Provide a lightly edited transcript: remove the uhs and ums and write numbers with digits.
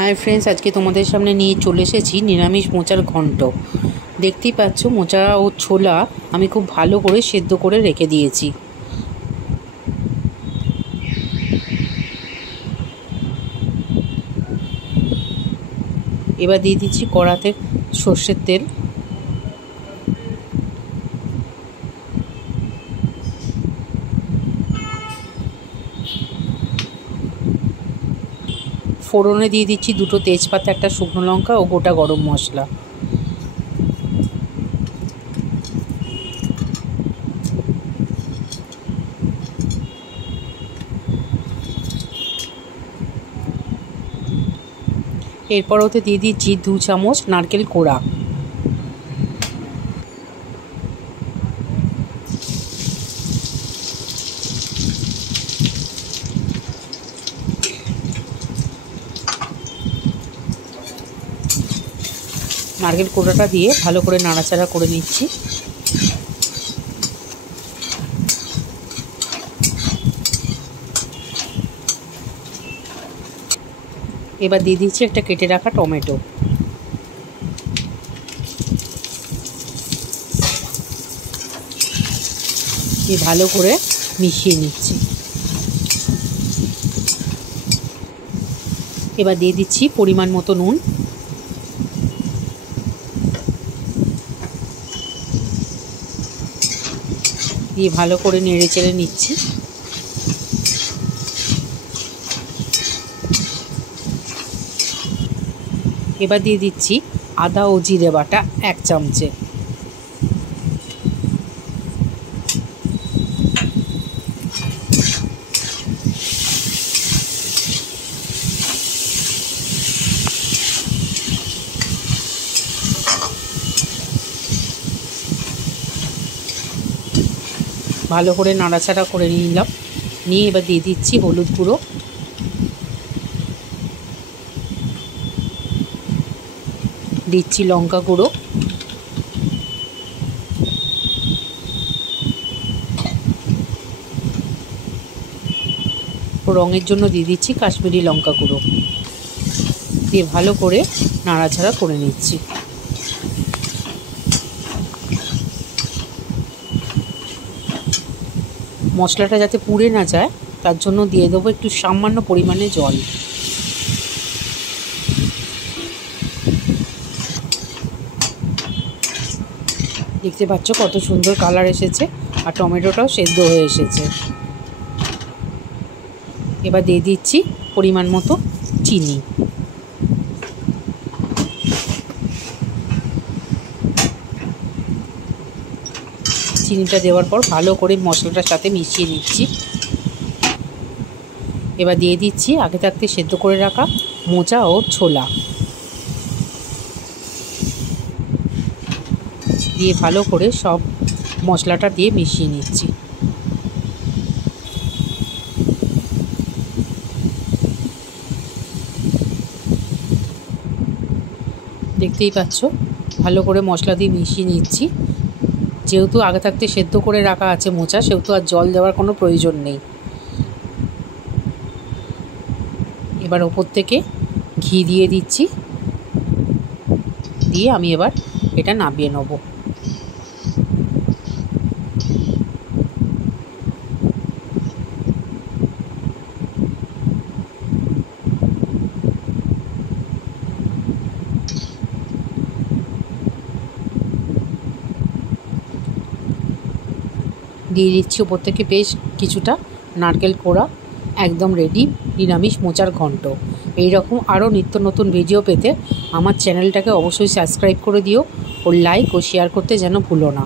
Hi friends, आज के तुम्हारे सामने নিয়ে চলে এসেছি নিরামিষ মোচার ঘন্ট। দেখতেই পাচ্ছ মোচা ও ছোলা আমি খুব ভালো করে সেদ্ধ করে রেখে দিয়েছি। এবার দিয়ে দিচ্ছি কড়াতে সরষের তেল। ফোড়নে দিয়ে দিচ্ছি দুটো তেজপাতা, একটা শুকনো লঙ্কা ও গোটা গরম মশলা। এরপর ওতে দিয়ে দিচ্ছি 2 চামচ নারকেল কোড়া। নারকেল কোড়াটা দিয়ে ভালো করে নাড়াচাড়া করে নিচ্ছি। এবার দিয়ে দিচ্ছি একটা কেটে রাখা টমেটো। দিয়ে ভালো করে মিশিয়ে নিচ্ছি। এবার দিয়ে দিচ্ছি পরিমাণ মতো নুন। দিয়ে ভালো করে নেড়ে চেড়ে নিচ্ছি। এবার দিয়ে দিচ্ছি আদা ও জিরে বাটা 1 চামচে। ভালো করে নাড়াচাড়া করে নিলাম। নিয়ে এবার দিয়ে দিচ্ছি হলুদ গুঁড়ো, দিচ্ছি লঙ্কা গুঁড়ো, রঙের জন্য দিয়ে দিচ্ছি কাশ্মীরি লঙ্কা গুঁড়ো। দিয়ে ভালো করে নাড়াচাড়া করে নিচ্ছি। মশলাটা যাতে পুড়ে না যায় তার জন্য দিয়ে দেবো একটু সামান্য পরিমাণে জল। দেখতে পাচ্ছ কত সুন্দর কালার এসেছে আর টমেটোটাও সেদ্ধ হয়ে এসেছে। এবার দিয়ে দিচ্ছি পরিমাণ মতো চিনি। চিনিটা দেওয়ার পর ভালো করে মশলাটার সাথে মিশিয়ে নিচ্ছি। এবার দিয়ে দিচ্ছি আগে থাকতে সেদ্ধ করে রাখা মোচা ও ছোলা। দিয়ে ভালো করে সব মশলাটা দিয়ে মিশিয়ে নিচ্ছি। দেখতেই পাচ্ছ ভালো করে মশলা দিয়ে মিশিয়ে নিচ্ছি। যেহেতু আগে থাকতে সেদ্ধ করে রাখা আছে মোচা, সেহেতু আর জল দেওয়ার কোনো প্রয়োজন নেই। এবার ওপর থেকে ঘি দিয়ে দিচ্ছি। দিয়ে আমি এবার এটা নামিয়ে নেব। দিয়ে দিচ্ছি ওপর থেকে বেশ কিছুটা নারকেল কোড়া। একদম রেডি নিরামিষ মোচার ঘন্ট। এইরকম আরও নিত্য নতুন ভিডিও পেতে আমার চ্যানেলটাকে অবশ্যই সাবস্ক্রাইব করে দিও ও লাইক ও শেয়ার করতে যেন ভুলো না।